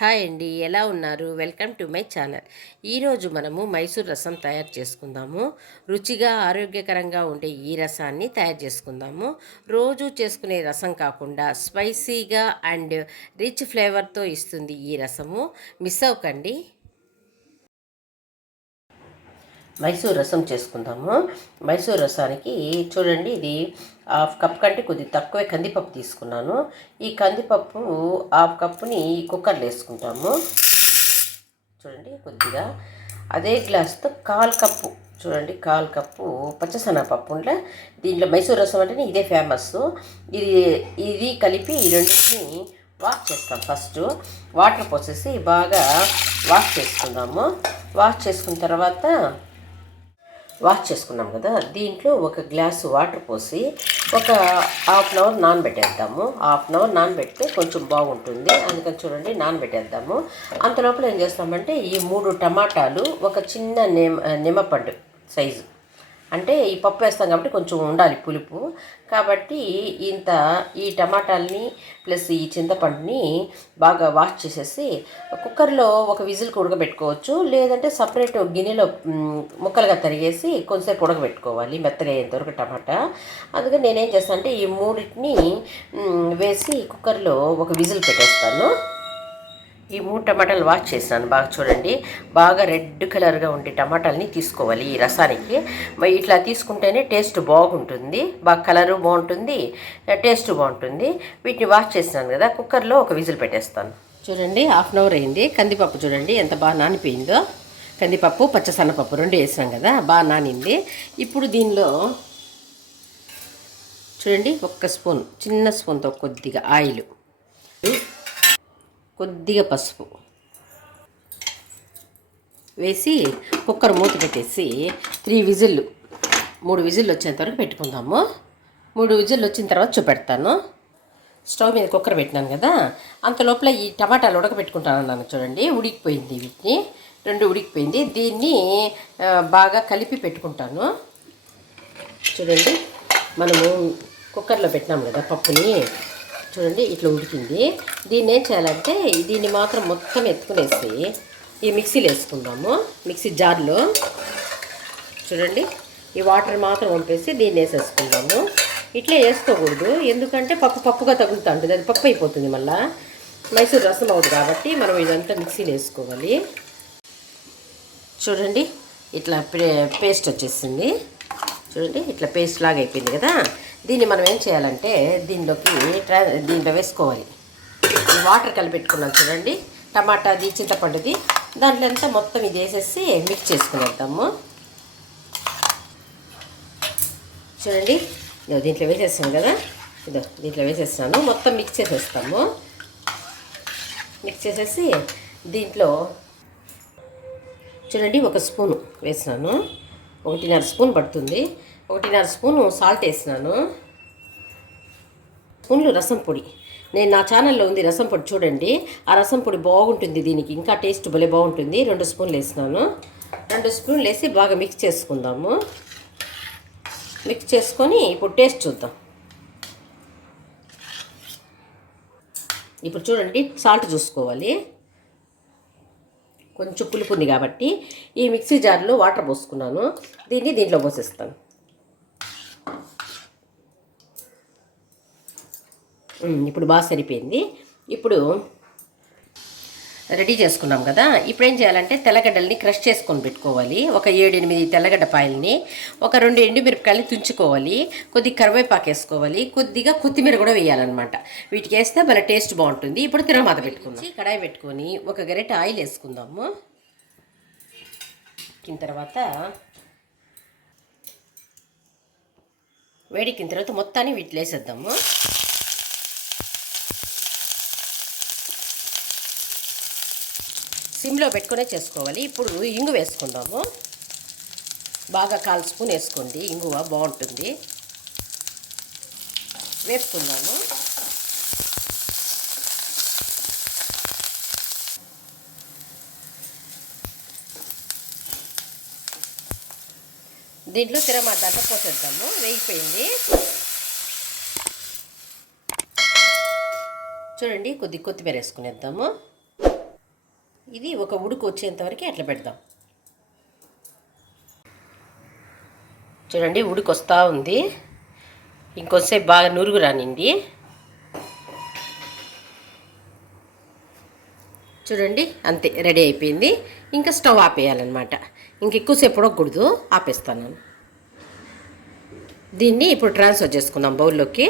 Hi అండి ఎలా ఉన్నారు? Welcome to my channel. ఈరోజు మనము మైసూర్ రసం తయారు చేసుకుందాము. రుచిగా ఆరోగ్యకరంగా ఉండే ఈ రసాన్ని తయారు చేసుకుందాము. రోజు చేసుకునే రసం కాకుండా స్పైసీగా అండ్ రిచ్ ఫ్లేవర్తో ఇస్తుంది ఈ రసము. మిస్ అవ్వకండి. మైసూర్ రసం చేసుకుందాము. మైసూర్ రసానికి చూడండి ఇది హాఫ్ కప్ కంటే కొద్ది తక్కువే కందిపప్పు తీసుకున్నాను. ఈ కందిపప్పు హాఫ్ కప్పుని కుక్కర్లో వేసుకుంటాము. చూడండి కొద్దిగా అదే గ్లాస్తో కాల్ కప్పు. చూడండి కాల్ కప్పు పచ్చసెనగపప్పు ఉంటే దీంట్లో మైసూర్ రసం అంటేనే ఇదే ఫేమస్ ఇది ఇది కలిపి ఈ రెండింటిని వాష్ చేస్తాం ఫస్ట్. వాటర్ పోసేసి బాగా వాష్ చేసుకుందాము. వాష్ చేసుకున్న తర్వాత వాష్ చేసుకున్నాం కదా దీంట్లో ఒక గ్లాసు వాటర్ పోసి ఒక హాఫ్ అన్ అవర్ నానబెట్టేద్దాము. హాఫ్ అన్ అవర్ నానబెడితే కొంచెం బాగుంటుంది. అందుకని చూడండి నానబెట్టేద్దాము. అంత లోపల ఏం చేస్తామంటే ఈ మూడు టమాటాలు ఒక చిన్న నిమ్మ నిమ్మపండు సైజు. అంటే ఈ పప్పు వేస్తాం కాబట్టి కొంచెం ఉండాలి పులుపు. కాబట్టి ఇంత ఈ టమాటాలని ప్లస్ ఈ చింతపండుని బాగా వాష్ చేసేసి కుక్కర్లో ఒక విజిల్కి ఉడకబెట్టుకోవచ్చు. లేదంటే సపరేట్ గిన్నెలో ముక్కలుగా తరిగేసి కొంతసేపు ఉడకబెట్టుకోవాలి మెత్తగయ్యేంత వరకు టమాటా. అందుకని నేనేం చేస్తాను అంటే ఈ మూడింటిని వేసి కుక్కర్లో ఒక విజిల్ పెట్టేస్తాను. ఈ మూడు టమాటాలు వాష్ చేశాను. బాగా చూడండి. బాగా రెడ్ కలర్గా ఉండే టమాటాలని తీసుకోవాలి ఈ రసానికి. మరి ఇట్లా తీసుకుంటేనే టేస్ట్ బాగుంటుంది. బాగా కలరు బాగుంటుంది. టేస్ట్ బాగుంటుంది. వీటిని వాష్ చేసినాను కదా కుక్కర్లో ఒక విజిల్ పెట్టేస్తాను. చూడండి హాఫ్ అన్ అవర్ అయింది. కందిపప్పు చూడండి ఎంత బాగా నానిపోయిందో. కందిపప్పు పచ్చసన్నపప్పు రెండు వేసినాం కదా బాగా నానింది. ఇప్పుడు దీనిలో చూడండి ఒక్క స్పూన్ చిన్న స్పూన్తో కొద్దిగా ఆయిల్. కొద్దిగా పసుపు వేసి కుక్కర్ మూత పెట్టేసి త్రీ విజిల్లు మూడు విజిల్లు వచ్చేంత వరకు పెట్టుకుందాము. మూడు విజిల్లు వచ్చిన తర్వాత చూపెడతాను. స్టవ్ మీద కుక్కర్ పెట్టినాను కదా అంత లోపల ఈ టమాటాలు ఉడకబెట్టుకుంటాను అన్నాను చూడండి. ఉడికిపోయింది వీటిని రెండు ఉడికిపోయింది. దీన్ని బాగా కలిపి పెట్టుకుంటాను. చూడండి మనము కుక్కర్లో పెట్టినాం కదా పప్పుని. చూడండి ఇట్లా ఉడికింది. దీన్ని ఏం చేయాలంటే దీన్ని మాత్రం మొత్తం ఎత్తుకునేసి ఈ మిక్సీలో వేసుకుందాము. మిక్సీ జార్లో. చూడండి ఈ వాటర్ మాత్రం వంపేసి దీన్ని వేసేసుకుందాము. ఇట్లా వేసుకోకూడదు ఎందుకంటే పప్పు పప్పుగా తగులుతూ ఉంటుంది అది పప్పు అయిపోతుంది మళ్ళా. మైసూర్ రసం అవుతుంది కాబట్టి మనం ఇదంతా మిక్సీలో వేసుకోవాలి. చూడండి ఇట్లా పే- పేస్ట్ వచ్చేసింది. చూడండి ఇట్లా పేస్ట్ లాగా అయిపోయింది కదా. దీన్ని మనం ఏం చేయాలంటే దీనిలోకి ట్రా దీంట్లో వేసుకోవాలి. వాటర్ కలిపెట్టుకున్నాం చూడండి. టమాటాది చింతపండుది. దాంట్లో అంతా మొత్తం ఇది వేసేసి మిక్స్ చేసుకునేద్దాము. చూడండి. ఇదో దీంట్లో వేసేస్తాం కదా. ఇదో దీంట్లో వేసేస్తాను. మొత్తం మిక్స్ చేసేస్తాము. మిక్స్ చేసేసి దీంట్లో చూడండి ఒక స్పూను వేసినాను ఒకటిన్నర స్పూన్ పడుతుంది. ఒకటిన్నర స్పూను సాల్ట్ వేసినాను స్పూన్లు రసం పొడి. నేను నా ఛానల్లో ఉంది రసం పొడి చూడండి. ఆ రసం పొడి బాగుంటుంది దీనికి. ఇంకా టేస్ట్ భలే బాగుంటుంది. రెండు స్పూన్లు వేసినాను రెండు స్పూన్లు వేసి బాగా మిక్స్ చేసుకుందాము. మిక్స్ చేసుకొని ఇప్పుడు టేస్ట్ చూద్దాం. ఇప్పుడు చూడండి సాల్ట్ చూసుకోవాలి. కొంచెం పులుపు ఉంది కాబట్టి ఈ మిక్సీ జార్లో వాటర్ పోసుకున్నాను. దీన్ని దీంట్లో పోసేస్తాను. ఇప్పుడు బాగా సరిపోయింది. ఇప్పుడు రెడీ చేసుకున్నాం కదా. ఇప్పుడు ఏం చేయాలంటే తెల్లగడ్డల్ని క్రష్ చేసుకొని పెట్టుకోవాలి. ఒక ఏడు ఎనిమిది తెల్లగడ్డ పాయల్ని ఒక రెండు ఎండుమిరపకాయలు తుంచుకోవాలి. కొద్దిగా కరివేపాకు వేసుకోవాలి. కొద్దిగా కొత్తిమీర కూడా వేయాలన్నమాట. వీటికి వేస్తే మన టేస్ట్ బాగుంటుంది. ఇప్పుడు తిరమాత పెట్టుకుందాం. కడాయి పెట్టుకొని ఒక గరెట ఆయిల్ వేసుకుందాము. ఎక్కిన తర్వాత వేడెక్కిన తర్వాత మొత్తాన్ని వీటిలో వేసేద్దాము. సిమ్లో పెట్టుకునే చేసుకోవాలి. ఇప్పుడు ఇంగు వేసుకుందాము. బాగా కాల్ స్పూన్ వేసుకోండి. ఇంగువ బాగుంటుంది. వేసుకుందాము. దీంట్లో తిరమాత పోసేద్దాము. వేగిపోయింది. చూడండి కొద్ది కొత్తిమీర వేసుకునేద్దాము. ఇది ఒక ఉడుకు వచ్చేంతవరకు అట్లా పెడదాం. చూడండి ఉడికి వస్తూ ఉంది. ఇంకొంచెంసేపు బాగా నురుగు రానిండి చూడండి అంతే రెడీ అయిపోయింది. ఇంకా స్టవ్ ఆపేయాలన్నమాట. ఇంక ఎక్కువసేపు ఉడకూడదు ఆపేస్తాను. దీన్ని ఇప్పుడు ట్రాన్స్ఫర్ చేసుకుందాం బౌల్లోకి.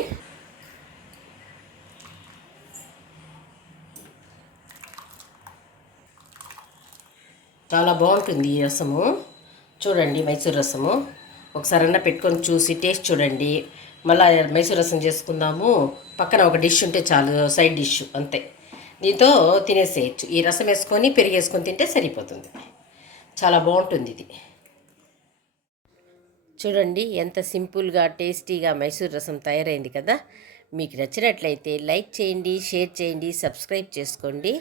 చాలా బాగుంటుంది ఈ రసము. చూడండి మైసూర్ రసము. ఒకసారన్నా పెట్టుకొని చూసి టేస్ట్ చూడండి. మళ్ళీ మైసూర్ రసం చేసుకుందాము. పక్కన ఒక డిష్ ఉంటే చాలు సైడ్ డిష్ అంతే. దీంతో తినేసేయచ్చు. ఈ రసం వేసుకొని పెరిగి వేసుకొని తింటే సరిపోతుంది. చాలా బాగుంటుంది ఇది. చూడండి ఎంత సింపుల్గా టేస్టీగా మైసూర్ రసం తయారైంది కదా. మీకు నచ్చినట్లయితే లైక్ చేయండి షేర్ చేయండి సబ్స్క్రైబ్ చేసుకోండి.